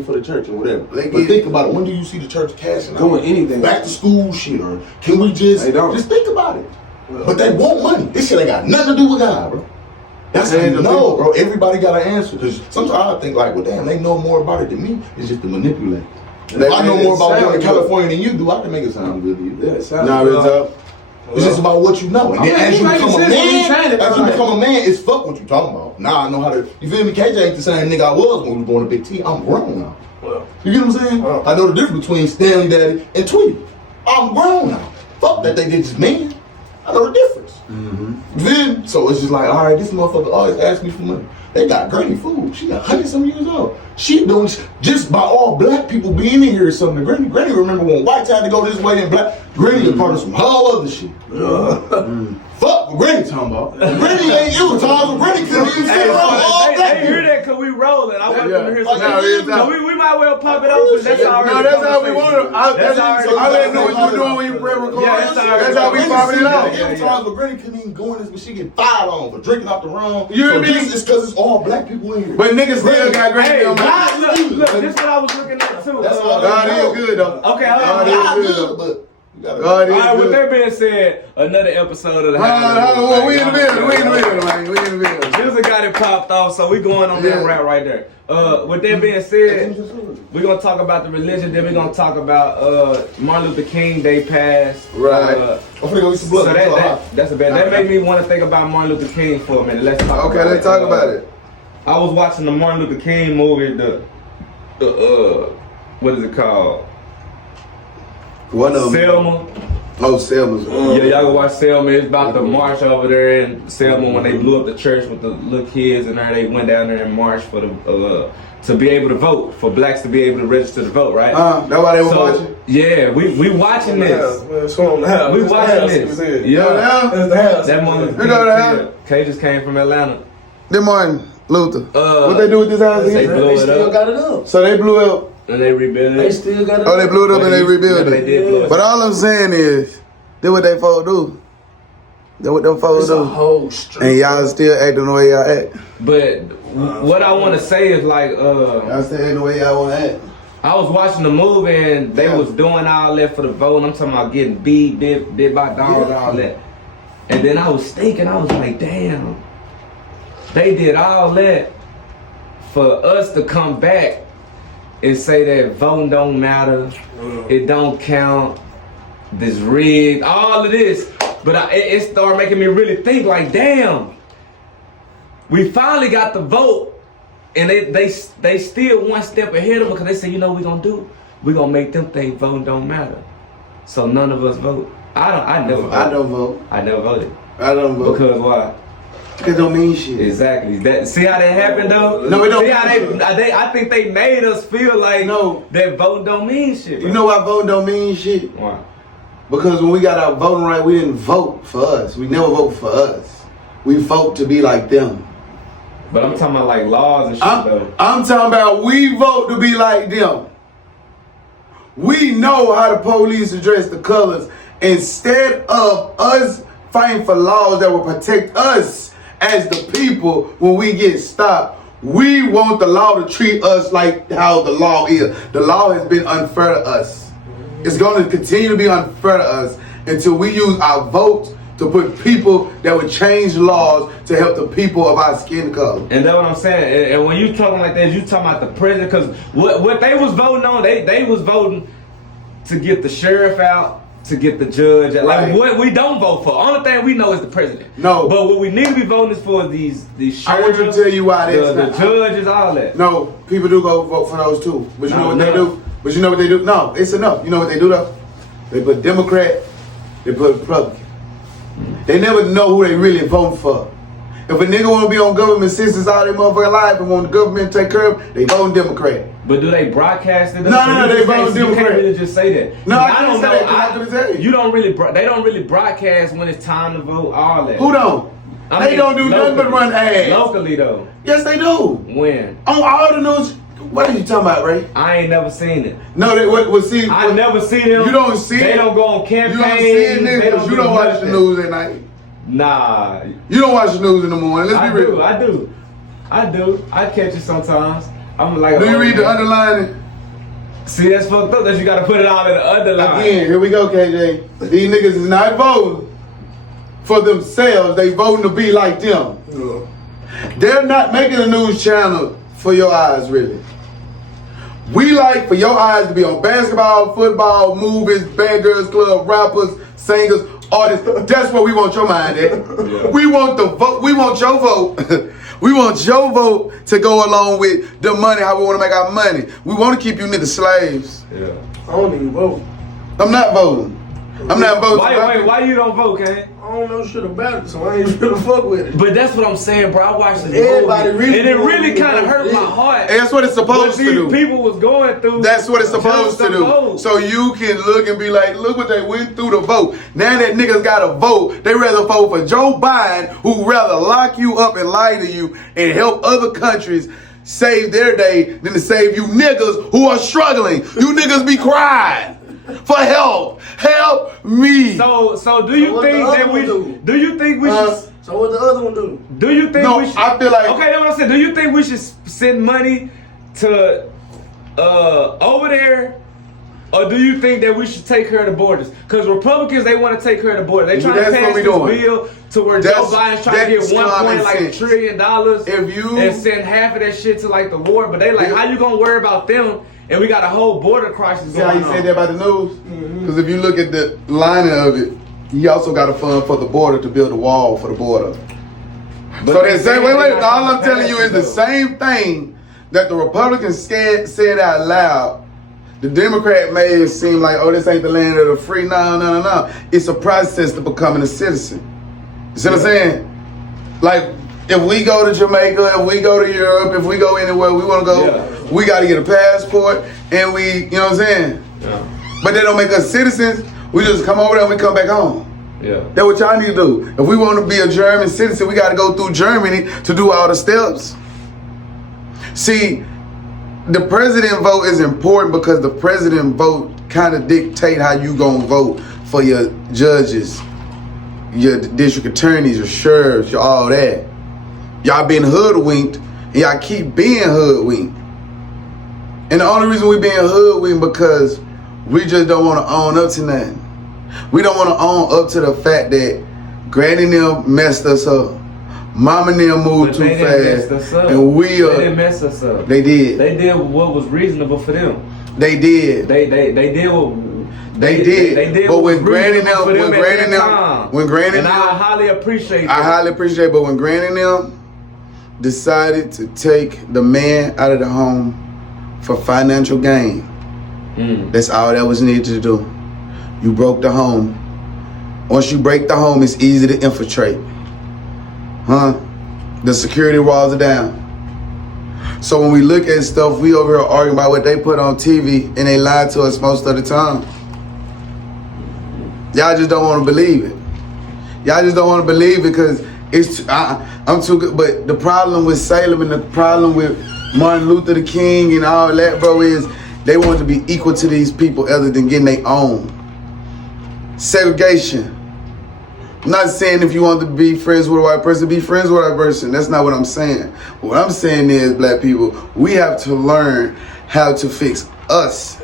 for the church or whatever. But think about it. When do you see the church cashing out? Doing anything. Back to school shit, or can we just think about it? But they want money. This shit ain't got nothing to do with God, bro. That's how you know, bro. Everybody got an answer. Because sometimes I think like, well, damn, they know more about it than me. It's just to manipulate. If I know more about going to California than you do, I can make it sound good to you. Yeah, it sounds good. It's just about what you know. And then as you become a man, it's fuck what you talking about. Now I know how to, you feel me? KJ ain't the same nigga I was when we were born to Big T. I'm grown now. You get what I'm saying? I know the difference between Stanley Daddy and Tweety. I'm grown now. Fuck that they did just men. I know the difference. Then, so it's just like, all right, this motherfucker always asks me for money. They got Granny food. She 100-some years old. She doing, just by all black people being in here or something. Granny remember when whites had to go this way and black. Granny is part of some whole other shit. Fuck what Granny talking about. Granny ain't, it was times when Granny couldn't even sit around all day. They hear that because we rolling. I want them to hear something. We might well pop it off. That's already. No, that's how we want it. I already know what you were doing when you pre-recorded. That's how we popping it out. There were times when Granny couldn't even go in this, but she get fired on for drinking out the wrong. You know what I mean? It's because it's all black people in here. But niggas still got Granny on my. Look, this is what I was looking at too. God is good though. Okay, hold on. But God is Alright, good. with that being said, another episode of the Hold on, we in the middle, man. We in the middle. Jizza got it popped off, so we going on that rap right there. With that being said, we're gonna talk about the religion, then we're gonna talk about Martin Luther King Day passed. Right. I'm finna go get some blood. So that's a bad. That made me want to think about Martin Luther King for a minute. Let's talk. Okay, let's talk about it. I was watching the Martin Luther King movie, the what is it called? One of them. Selma. Oh, Selma's. Yeah, y'all go watch Selma. It's about the march over there in Selma when they blew up the church with the little kids and there. They went down there and marched for the to be able to vote, for blacks to be able to register to vote, right? That's why they were watching? Yeah, we watching this. We watching this. Yeah, That's the house. that moment. You know the house? Kay just came from Atlanta. Then Martin Luther. What they do with this house They again? blew They it still up. got it up. So they blew up. And they rebuilt They it. still got it Oh, up. they blew it up and they rebuilt They did blow it. it But up. all I'm saying is, do what they folks do. Do what them folks It's a do. whole street. And y'all still acting the way y'all act. But what I want to say is like, Y'all still acting the way y'all want to act. I was watching the movie and they was doing all that for the vote. I'm talking about getting beat, bit by dogs, all that. And then I was thinking, I was like, damn, they did all that for us to come back and say that voting don't matter, it don't count, this rigged, all of this. But it started making me really think like, damn, we finally got the vote. And they still one step ahead of them because they say, you know what we gonna do? We gonna make them think voting don't matter. So none of us vote. I never voted. I don't vote. I never voted. I don't vote. Because why? Because it don't mean shit. Exactly. See how that happened though? No, it don't. See how I think they made us feel like that voting don't mean shit. Bro. You know why voting don't mean shit? Why? Because when we got our voting right, we didn't vote for us. We never vote for us. We vote to be like them. But I'm talking about like laws and shit though. I'm talking about we vote to be like them. We know how the police address the colors. Instead of us fighting for laws that will protect us as the people when we get stopped, we want the law to treat us like how the law is. The law has been unfair to us. It's going to continue to be unfair to us until we use our vote to put people that would change laws to help the people of our skin color. And that's what I'm saying. And when you talking like that, you talking about the president, because what they was voting on, they was voting to get the sheriff out, to get the judge out. Like what we don't vote for. Only thing we know is the president. No. But what we need to be voting is for these sheriffs. I want you to tell you why the judges, all that. No, people do go vote for those too. But you know what they do? But you know what they do? No, it's enough. You know what they do though? They put Democrat, they put Republican. They never know who they really vote for. If a nigga want to be on government assistance all their motherfucking life and want the government to take care of them, they vote Democrat. But do they broadcast it? No, they vote Democrat. You can't really just say that. No, I don't can't say know. that 'cause I couldn't tell you. You don't really. They don't really broadcast when it's time to vote. All that. Who don't? They don't do nothing but run ads. Locally though. Yes, they do. When? On all the news. What are you talking about, Ray? I ain't never seen it. No, they see. I never see them. You don't see They it. don't go on campaigns. You don't see it, niggas. You don't watch the news at night. Nah. You don't watch the news in the morning. Let's be real. I do. I catch it sometimes. I'm like. Do you read the underlining? See, that's fucked up that you gotta put it all in the underline. Again, here we go, KJ. These niggas is not voting for themselves. They voting to be like them. Yeah. They're not making a news channel for your eyes, really. We like for your eyes to be on basketball, football, movies, Bad Girls Club, rappers, singers, artists. That's where we want your mind at. Yeah. We want the vote. We want your vote. We want your vote to go along with the money, how we want to make our money. We want to keep you niggas slaves. Yeah. I don't even vote. I'm not voting. I'm not voting. Why you don't vote, Kane? I don't know shit about it, so I ain't finna fuck with it. But that's what I'm saying, bro. I watched this Everybody movie, really and it want really me to kind of vote, hurt yeah. my heart. And that's what it's supposed what to do. these people was going through. That's what it's supposed just to do. vote. So you can look and be like, look what they went through to vote. Now that niggas got to vote, they rather vote for Joe Biden, who rather lock you up and lie to you and help other countries save their day than to save you niggas who are struggling. You niggas be crying for help. Help me. So do you what think the that other we? one do? Do you think we should? So what the other one do? Do you think No, we should? I feel like- Okay, that's what I'm saying. Do you think we should send money to over there? Or do you think that we should take care of the borders? Because Republicans, they want to take care of the border. They trying to That's pass what we this doing. bill to where Joe That's- Biden's trying to that's get common $1.1 sense. trillion If you- and send half of that shit to like the war. But they like, Yeah. how you gonna worry about them? And we got a whole border crisis See how going you on. said that about the news? Because if you look at the lining of it, he also got a fund for the border to build a wall for the border. But So they they say, saying wait, they not all I'm gonna telling pass you it, is the though. same thing that the Republicans said out loud. The Democrat made it seem like, oh, this ain't the land of the free. No. It's a process to becoming a citizen. You see what I'm saying? Like, if we go to Jamaica, if we go to Europe, if we go anywhere we want to go, Yeah. we got to get a passport and we, you know what I'm saying? Yeah. But they don't make us citizens. We just come over there and we come back home. Yeah. That's what y'all need to do. If we want to be a German citizen, we got to go through Germany to do all the steps. See, the president vote is important because the president vote kind of dictate how you gonna vote for your judges, your district attorneys, your sheriffs, your all that. Y'all been hoodwinked and y'all keep being hoodwinked. And the only reason we being hoodwinked because we just don't want to own up to nothing. We don't want to own up to the fact that Granny and them messed us up. Mama and them moved But too they didn't fast. mess us up. And we They didn't mess us up. They did. They did what was reasonable for them. They did. They did what They did. They did But what when was Granny reasonable them- for them when at Granny that them- time. when Granny and them- I highly appreciate I that. highly appreciate it, but when Granny and them decided to take the man out of the home for financial gain, that's all that was needed to do. You broke the home. Once you break the home, it's easy to infiltrate. The security walls are down. So when we look at stuff, we over here arguing about what they put on TV, and they lie to us most of the time. Y'all just don't want to believe it. Y'all just don't want to believe it because I'm too good. But the problem with Salem and the problem with Martin Luther the King and all that, bro, is they want to be equal to these people other than getting their own. Segregation. I'm not saying if you want to be friends with a white person, be friends with a white person. That's not what I'm saying. What I'm saying is, black people, we have to learn how to fix us.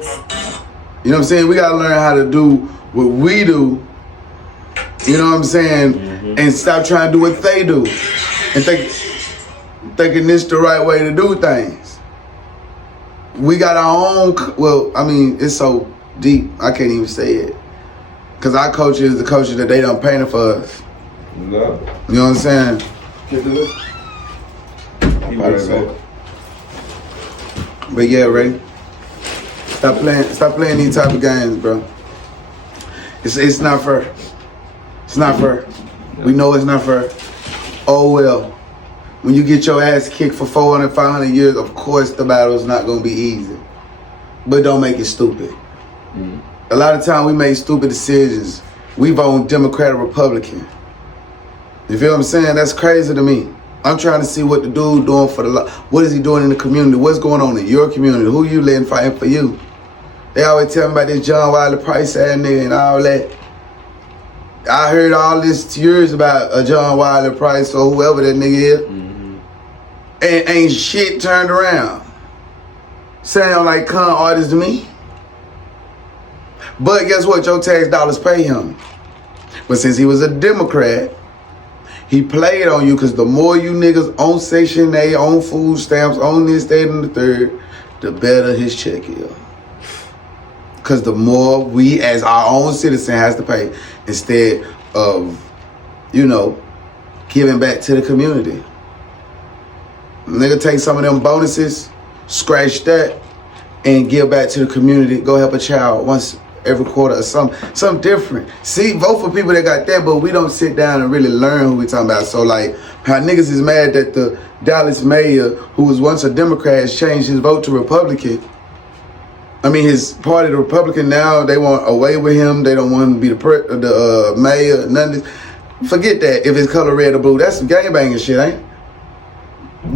You know what I'm saying? We got to learn how to do what we do. You know what I'm saying? And stop trying to do what they do. And thinking this the right way to do things. We got our own, well, I mean, it's so deep, I can't even say it. Because our culture is the culture that they done painted for us. No. You know what I'm saying? But yeah, Ray. Stop playing these type of games, bro. It's not fair. It's not fair. We know it's not fair. Oh well. When you get your ass kicked for 400, 500 years, of course the battle's not gonna be easy. But don't make it stupid. A lot of time we make stupid decisions. We vote Democrat or Republican. You feel what I'm saying? That's crazy to me. I'm trying to see what the dude doing for what is he doing in the community? What's going on in your community? Who you letting fighting for you? They always tell me about this John Wiley Price ass nigga and all that. I heard all this years about a John Wiley Price or whoever that nigga is. And ain't shit turned around. Sound like con artists to me. But guess what? Your tax dollars pay him. But since he was a Democrat, he played on you because the more you niggas on Section 8, on food stamps, on this, that, and the third, the better his check is. Because the more we as our own citizen has to pay instead of, giving back to the community. Nigga take some of them bonuses, scratch that, and give back to the community. Go help a child once every quarter or something different. See, vote for people that got that, but we don't sit down and really learn who we talking about. So like how niggas is mad that the Dallas mayor, who was once a Democrat, has changed his vote to Republican. I mean, his party, the Republican, now they want away with him. They don't want him to be the mayor. None of this. Forget that. If it's color red or blue, that's some gangbanging shit, ain't it?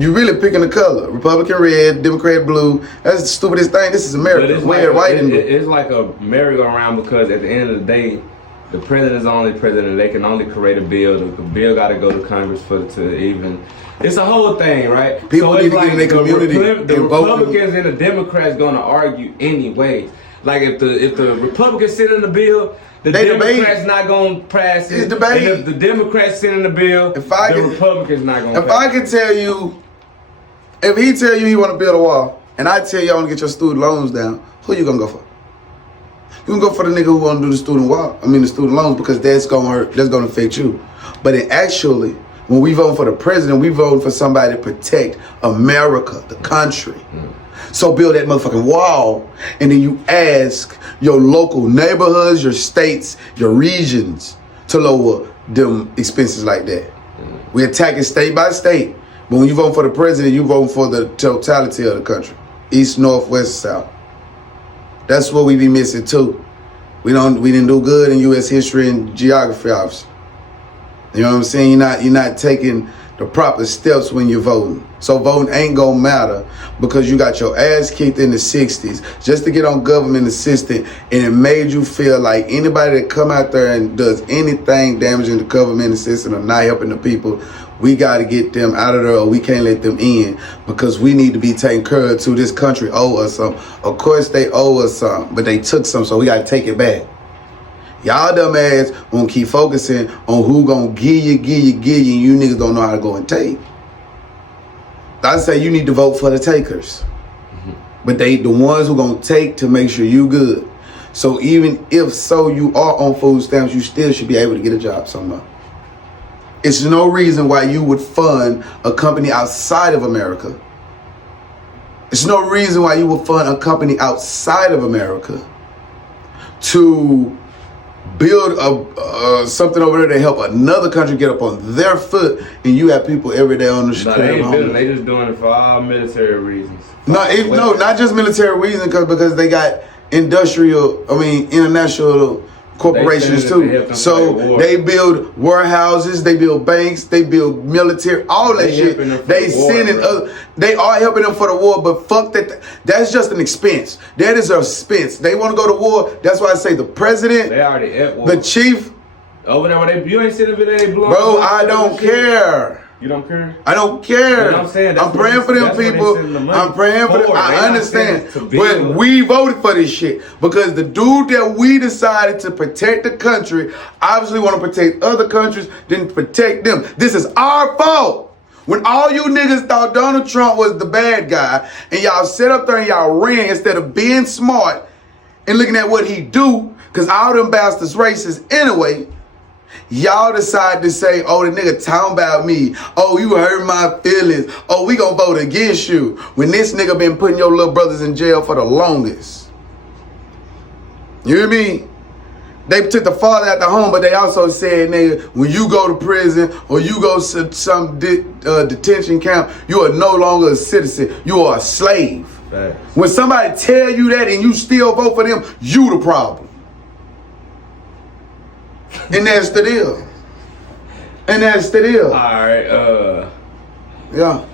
You really picking the color. Republican red, Democrat blue. That's the stupidest thing. This is America. Red, white, and blue. It's like a merry-go-round because at the end of the day, the president's the only president. They can only create a bill. The bill got to go to Congress to even. It's a whole thing, right? People need to get in their community. The Republicans and the Democrats going to argue anyway. Like if the Republicans send in the bill, the Democrats not going to pass it. It's debate. And if the Democrats send in the bill, the Republicans not going to pass it. If I can tell you, if he tell you he want to build a wall, and I tell you I want to get your student loans down, who you going to go for? You can go for the nigga who want to do the student loans, because that's going to hurt. That's going to affect you. But actually, when we vote for the president, we vote for somebody to protect America, the country. So build that motherfucking wall, and then you ask your local neighborhoods, your states, your regions to lower them expenses like that. We attack it state by state. But when you vote for the president, you vote for the totality of the country. East, north, west, south. That's what we be missing too. We didn't do good in U.S. history and geography, obviously. You know what I'm saying? You're not taking the proper steps when you're voting. So voting ain't gonna matter because you got your ass kicked in the 60s just to get on government assistance, and it made you feel like anybody that come out there and does anything damaging the government assistance or not helping the people, we gotta get them out of there or we can't let them in because we need to be taken care of too. This country owe us some. Of course they owe us some, but they took some, so we gotta take it back. Y'all dumb ass won't keep focusing on who gonna give you, and you niggas don't know how to go and take. I say you need to vote for the takers. But they the ones who gonna take to make sure you good. So even if you are on food stamps, you still should be able to get a job somewhere. It's no reason why you would fund a company outside of America. It's no reason why you would fund a company outside of America to build something over there to help another country get up on their foot, and you have people every day on the street. No, they ain't building. They just doing it for all military reasons. No, not just military reasons, because they got international corporations too. So they build warehouses, they build banks, they build military, all that shit. They are helping them for the war, but fuck that. That's just an expense. That is an expense. They want to go to war. That's why I say the president, they already at war. The chief. Over there, you ain't sitting over there blowing. Bro, I don't care. You don't care? I don't care. I'm saying, I'm praying for them people. I'm praying for them. I understand. But we voted for this shit because the dude that we decided to protect the country obviously want to protect other countries, didn't protect them. This is our fault. When all you niggas thought Donald Trump was the bad guy and y'all sat up there and y'all ran instead of being smart and looking at what he do, because all them bastards racist anyway, y'all decide to say, oh, the nigga talking about me. Oh, you hurt my feelings. Oh, we gonna vote against you. When this nigga been putting your little brothers in jail for the longest. You hear me? They took the father out the home, but they also said, nigga, when you go to prison or you go to some detention camp, you are no longer a citizen. You are a slave. Thanks. When somebody tell you that and you still vote for them, you the problem. And that's the deal. All right. Yeah.